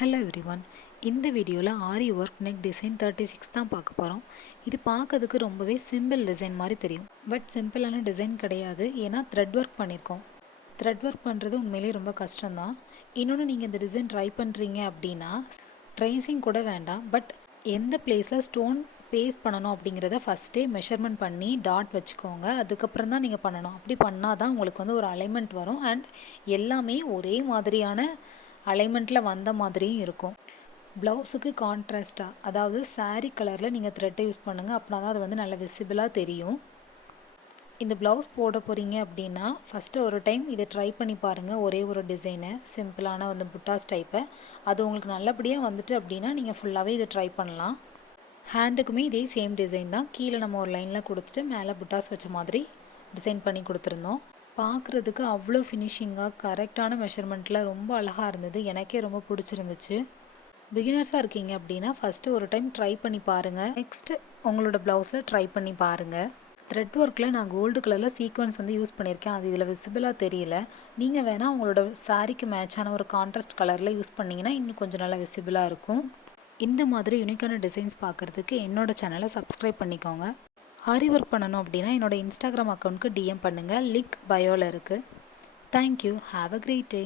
Hello everyone. இந்த வீடியோவில் ஆரி work neck design 36 தான் பார்க்க போகிறோம். இது பார்க்கறதுக்கு ரொம்பவே சிம்பிள் டிசைன் மாதிரி தெரியும். பட் சிம்பிளான டிசைன் கிடையாது. ஏன்னா த்ரெட் ஒர்க் பண்ணியிருக்கோம். த்ரெட் ஒர்க் பண்ணுறது உண்மையிலேயே ரொம்ப கஷ்டம்தான். இன்னொன்று நீங்கள் இந்த டிசைன் ட்ரை பண்ணுறீங்க அப்படின்னா ட்ரைசிங் கூட வேண்டாம். பட் எந்த பிளேஸில் ஸ்டோன் பேஸ்ட் பண்ணணும் அப்படிங்கிறத ஃபஸ்ட்டே மெஷர்மெண்ட் பண்ணி டாட் வச்சுக்கோங்க. அதுக்கப்புறம் தான் நீங்கள் பண்ணணும். அப்படி பண்ணால் தான் உங்களுக்கு வந்து ஒரு அலைன்மெண்ட் வரும். அண்ட் எல்லாமே ஒரே மாதிரியான அலைன்மெண்ட்டில் வந்த மாதிரியும் இருக்கும். ப்ளவுஸுக்கு கான்ட்ராஸ்ட்டாக, அதாவது சாரீ கலரில் நீங்கள் த்ரெட்டை யூஸ் பண்ணுங்கள். அப்படின்னா தான் அது வந்து நல்லா விசிபிளாக தெரியும். இந்த ப்ளவுஸ் போட போகிறீங்க அப்படின்னா ஃபஸ்ட்டு ஒரு டைம் இதை ட்ரை பண்ணி பாருங்கள். ஒரே ஒரு டிசைனை சிம்பிளான வந்து புட்டாஸ் டைப்பை, அது உங்களுக்கு நல்லபடியாக வந்துட்டு அப்படின்னா நீங்கள் ஃபுல்லாகவே இதை ட்ரை பண்ணலாம். ஹேண்டுக்குமே இதே சேம் டிசைன் தான். கீழே நம்ம ஒரு லைனில் கொடுத்துட்டு மேலே புட்டாஸ் வச்ச மாதிரி டிசைன் பண்ணி கொடுத்துருந்தோம். பார்க்குறதுக்கு அவ்வளோ ஃபினிஷிங்காக கரெக்டான மெஷர்மெண்ட்டில் ரொம்ப அழகாக இருந்தது. எனக்கே ரொம்ப பிடிச்சிருந்துச்சு. பிகினர்ஸாக இருக்கீங்க அப்படின்னா ஃபஸ்ட்டு ஒரு டைம் ட்ரை பண்ணி பாருங்கள். நெக்ஸ்ட்டு உங்களோட ப்ளவுஸில் ட்ரை பண்ணி பாருங்கள். த்ரெட் ஒர்க்கில் நான் கோல்டு கலரில் சீக்வன்ஸ் வந்து யூஸ் பண்ணியிருக்கேன். அது இதில் விசிபிளாக தெரியல. நீங்கள் வேணால் உங்களோட சாரீக்கு மேட்சான ஒரு கான்ட்ராஸ்ட் கலரில் யூஸ் பண்ணிங்கன்னா இன்னும் கொஞ்சம் நல்லா விசிபிளாக இருக்கும். இந்த மாதிரி யூனிக்கான டிசைன்ஸ் பார்க்குறதுக்கு என்னோடய சேனலை சப்ஸ்கிரைப் பண்ணிக்கோங்க. ஆரி ஒர்க் பண்ணணும் அப்படின்னா என்னோடய இன்ஸ்டாகிராம் அக்கௌண்ட்க்கு டிஎம் பண்ணுங்கள். லிங்க் பயோவில் இருக்குது. Thank you. Have a great day.